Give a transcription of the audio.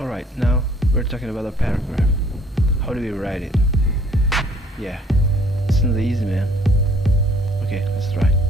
Alright, now we're talking about a paragraph. How do we write it? Yeah, it's not easy, man. Okay, let's try.